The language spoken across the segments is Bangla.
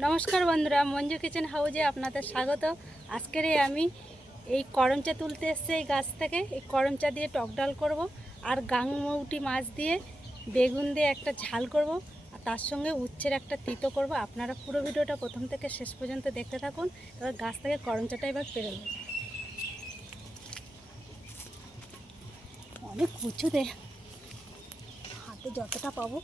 নমস্কার বন্ধুরা, মঞ্জু কিচেন হাউজে আপনাদের স্বাগত। আজকের আমি এই করমচা তুলতে এসেছি এই গাছ থেকে। এই করমচা দিয়ে টক ডাল করব আর গাংমৌটি মাছ দিয়ে বেগুন দিয়ে একটা ঝাল করব। আর তার সঙ্গে উচ্ছের একটা তিতো করব। আপনারা পুরো ভিডিওটা প্রথম থেকে শেষ পর্যন্ত দেখতে থাকুন। এবার গাছ থেকে করমচাটা এবার পেরে নেব। অনেক উঁচু দে হাতে যতটা পাবো।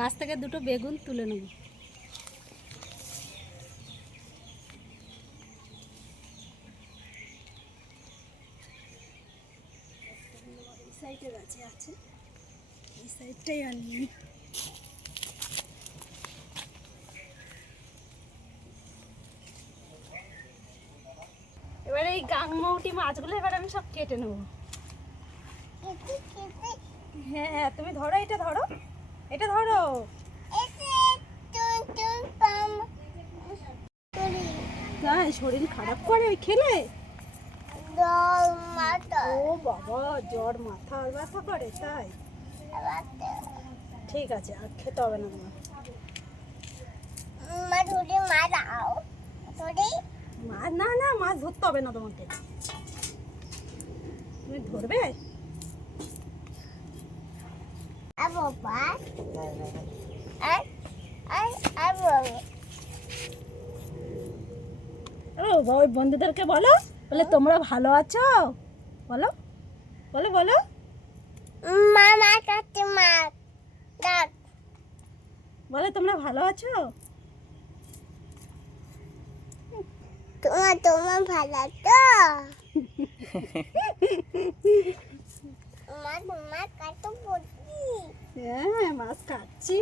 গাছ থেকে দুটো বেগুন তুলে নেব। সাইডে গাছে আছে। এই সাইডটাই এবারে এই গাংমৌটি মাছগুলো এবার আমি সব কেটে নেব। হ্যাঁ হ্যাঁ তুমি ধরো এটা ধরো। এটা ধরো। তাই শরীর খারাপ করে ওই খেলে? ও বাবা, জ্বর, মাথা আর ব্যথা করে, তাই? ঠিক আছে, আর খেতে হবে না তোমার। না না মাছ ধরতে হবে না তোমাকে। তুমি ধরবে? ও বাবা, ওই বন্ধুদেরকে বলো। বলে তোমরা ভালো আছো? বলো। বলো বলো। মামা কাছে ডাক বলে তোমরা ভালো আছো? তোমার তোমার ভালো তো? মা তোমার হ্যাঁ মাছ কাটছি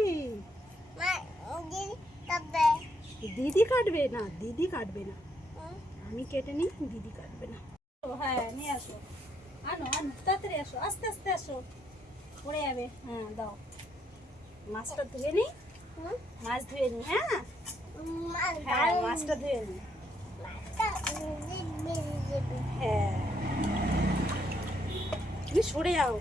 দিদি কাটবে না দিদি কাটবে না। আমি কেটে নিই দিদি কাটবে না। হ্যাঁ নিয়ে আসো। আনো আনো তাড়াতাড়ি আসো আস্তে আস্তে আসো। পড়ে যাবে। হ্যাঁ দাও। মাছটা ধুয়ে নিই। মাছ ধুয়ে নিই হ্যাঁ? হ্যাঁ মাছটা ধুয়ে নিই। হ্যাঁ। তুমি সরে যাও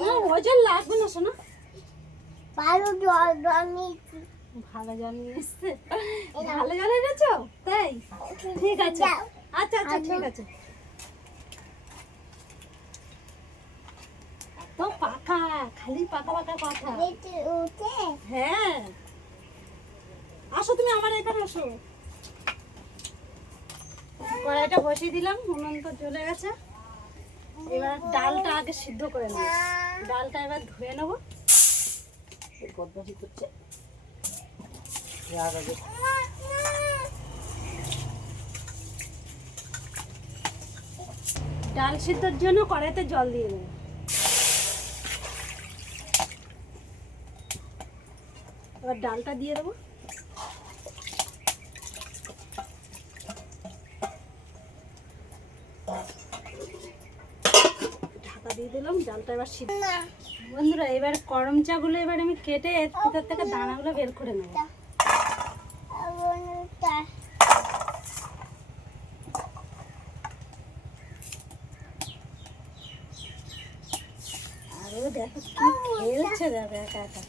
না ওজন লাগবে না শোনা ভালো জল ভালো জল নিয়ে এসছে ভালো জল এনেছো? তাই? ঠিক আছে। আচ্ছা আচ্ছা ঠিক আছে। তো পাকা খালি পাকা পাকা কথা। উঠে? হ্যাঁ। আসো তুমি আমার এখানে আসো। কড়াইটা বসিয়ে দিলাম উনুন তো জ্বলে গেছে। এবার ডালটা আগে সিদ্ধ করে নেব। ডালটা এবার ধুয়ে নেব। ডাল সিদ্ধর জন্য কড়াইতে জল দিয়ে দেবো এবার ডালটা দিয়ে দেবো ঢাকা দিয়ে এবার বন্ধুরা, এবার করম এবার আমি কেটে ভিতর থেকে দানাগুলো বের করে নেব। দেখো কি খেলছে একা একা।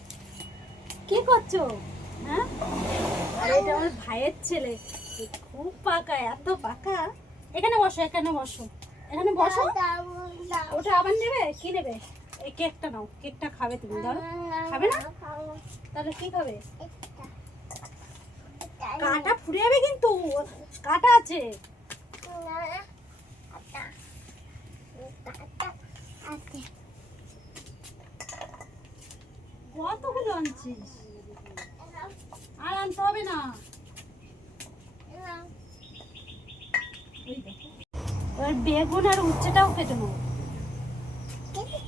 কি করছ? হ্যাঁ? আমার ভাইয়ের ছেলে। খুব পাকা, এত পাকা। এখানে বসো এখানে বসো। এখানে বসো। ওটা আবার নেবে? কি নেবে? এই কেকটা নাও, কেকটা খাবে তুমি, ধরো। খাবে না? তাহলে কি খাবে? কাটা ফুরে যাবে কিন্তু, কাটা আছে। কতগুলো আনছিস? আর আনতে হবে না। বেগুন আর উচ্ছেটাও কেটে নেব হুম এই তো আমি ওকে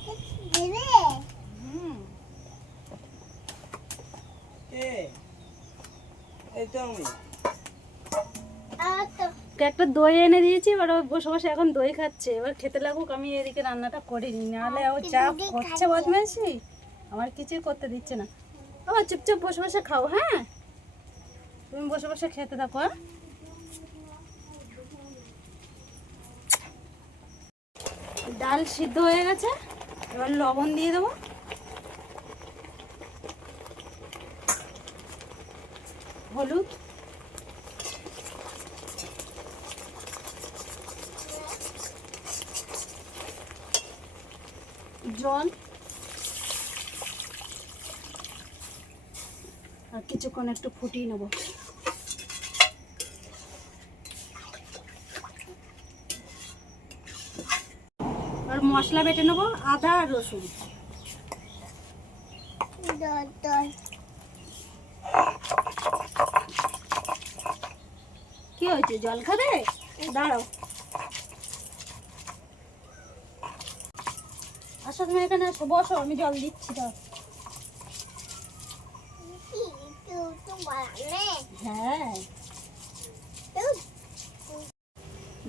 একটা দই এনে দিয়েছি, এবার বসে বসে এখন দই খাচ্ছে। এবার খেতে লাগুক, আমি এদিকে রান্নাটা করিনি নাহলে ও যা করছে বদমাইশি, আমার কিছুই করতে দিচ্ছে না। আবার চুপচাপ বসে বসে খাও হ্যাঁ? তুমি বসে বসে খেতে থাকো হ্যাঁ? ডাল সিদ্ধ হয়ে গেছে। এবার লবণ দিয়ে দেবো। হলুদ। জল। আর কিছুক্ষণ একটু ফুটিয়ে নেব আর মশলা বেটে নেব, আদা আর রসুন। কি হয়েছে, জল খাবে? দাঁড়াও। আসো তুমি এখানে এসো, বসো, আমি জল দিচ্ছি তো হ্যাঁ।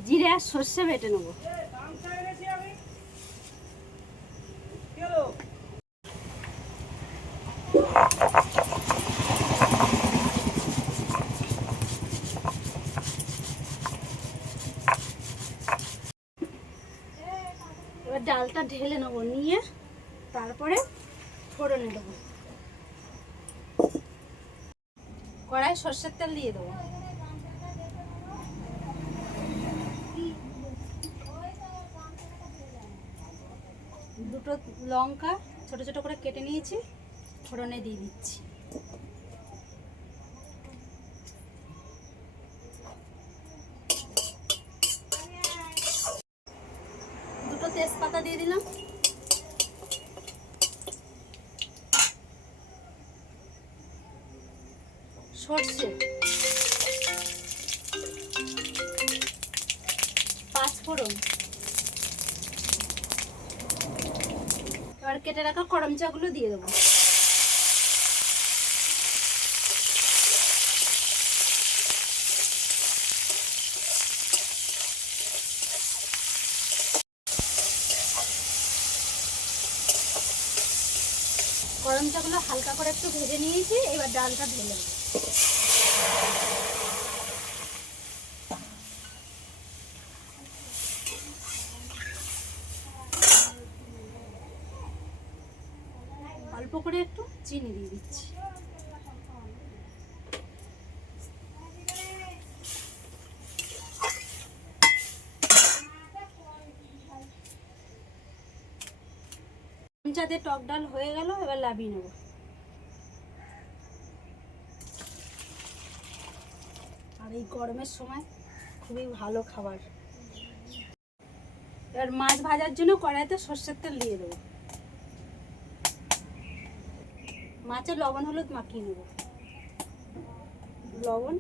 জিরে আর সর্ষে বেটে নেব। ডালটা ঢেলে নেব, নিয়ে তারপরে ফোড়নে দেবো। কড়াই সর্ষের তেল দিয়ে দেবো। দুটো লঙ্কা ছোট ছোট করে কেটে নিয়েছি, ফোড়নে দিয়ে দিচ্ছি দুটো তেজপাতা দিয়ে দিলাম সর্ষে। পাঁচফোড়ন এবার কেটে রাখা করমচাগুলো দিয়ে দেবো। করমচাগুলো হালকা করে একটু ভেজে নিয়েছি, এবার ডালটা ঢেলে দেবো। অল্প করে একটু চিনি দিয়ে দিচ্ছি। যাতে টক ডাল হয়ে গেল এবার লাভিয়ে নেব। এই গরমের সময় খুবই ভালো খাবার। এবার মাছ ভাজার জন্য কড়াইতে সর্ষের তেল দিয়ে দেবো। মাছের লবণ, হলুদ মাখিয়ে নেব। লবণ,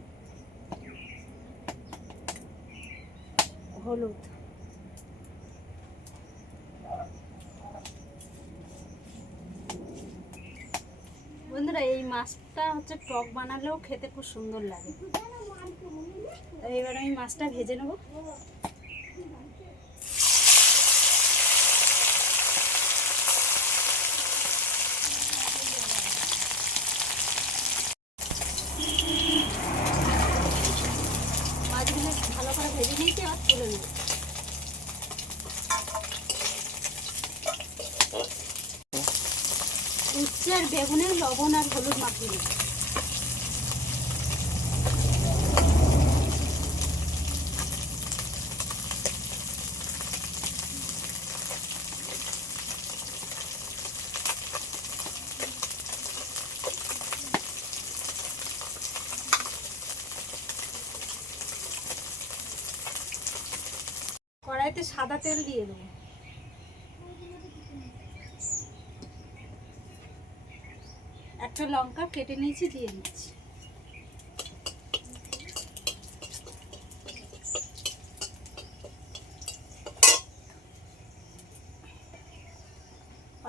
হলুদ। বন্ধুরা, এই মাছটা হচ্ছে টক বানালেও খেতে খুব সুন্দর লাগে। এবার আমি মাছটা ভেজে নেব। মাছগুলো ভালো করে ভেজে আর বেগুনের লবণ আর হলুদ মাখিয়ে কড়াইতে সাদা তেল দিয়ে দেবো। একটা লঙ্কা কেটে নিয়েছি, দিয়ে দিচ্ছি।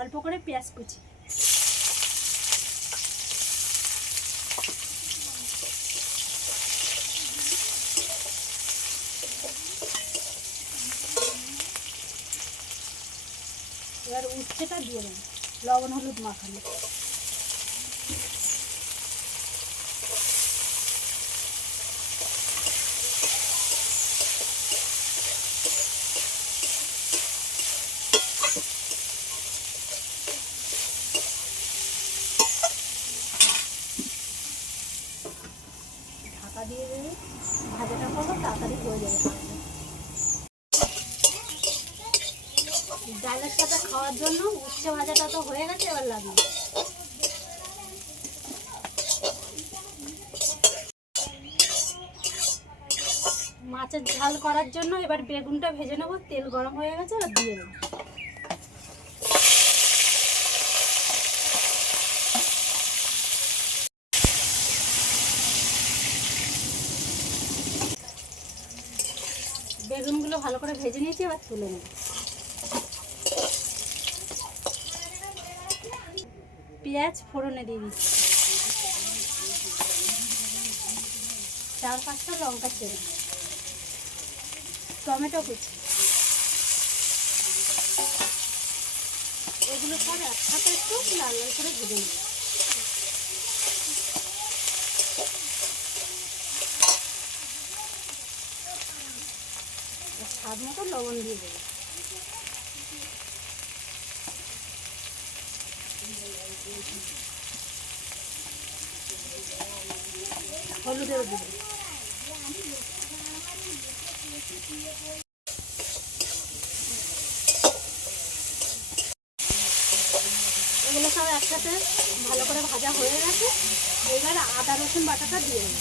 অল্প করে পেঁয়াজ কুচি। এবার উচ্ছেটা দিয়ে দেবো লবণ, হলুদ মাখানো। ঢাকা দিয়ে দেবে ভাজাটা করব, তাড়াতাড়ি হয়ে যাবে। খাওয়ার জন্য, উচ্ছে ভাজাটা তো হয়ে গেছে, এবার লাগিয়ে মাছের ঝাল করার জন্য এবার বেগুনটা ভেজে নেব, তেল গরম হয়ে গেছে, এবার দিয়ে দেবো। বেগুনগুলো ভালো করে ভেজে নিয়েছি, এবার তুলে নেব। পেঁয়াজ ফোড়নে দিয়ে দিচ্ছি। চার পাঁচটা লঙ্কা ছেড়ে টমেটো কুচি। এগুলো সব একসাথে একটু লাল লাল করে ভেজে আর স্বাদ মতো লবণ দিয়ে দেবো। হলুদেও দেবো এগুলো সব একসাথে ভালো করে ভাজা হয়ে গেছে। এবার আদা রসুন বাটাটা দিয়ে দেবো।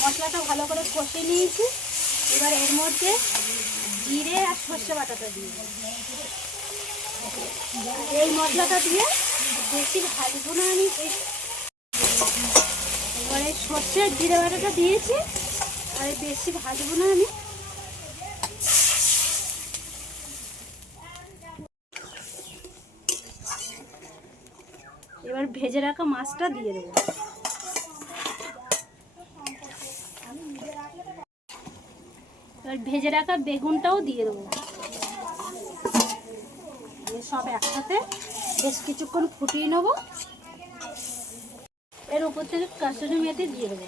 মশলাটা ভালো করে কষে নিয়েছি। এবার এর মধ্যে জিরে আর সর্ষে বাটাটা দিয়ে এই মশলাটা দিয়ে বেশি ভাজবো না আমি এবারে সর্ষে জিরে বাটাটা দিয়েছি, আর বেশি ভাজবো না আমি এবার ভেজে রাখা মাছটা দিয়ে দেবো। এবার ভেজে রাখা বেগুনটাও দিয়ে দেবো। সব একসাথে বেশ কিছুক্ষণ ফুটিয়ে নেব। এর উপর থেকে কাসুরি মেথি দিয়ে দেবো।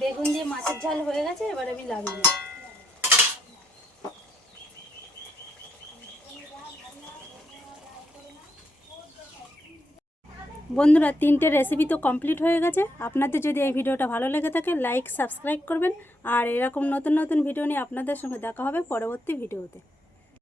বেগুন দিয়ে মাছের ঝাল হয়ে গেছে, এবার আমি লাগিয়ে বন্ধুরা, তিনটে রেসিপি তো কমপ্লিট হয়ে গেছে। আপনাদের যদি এই ভিডিওটা ভালো লেগে থাকে লাইক সাবস্ক্রাইব করবেন। আর এরকম নতুন নতুন ভিডিও নিয়ে আপনাদের সঙ্গে দেখা হবে পরবর্তী ভিডিওতে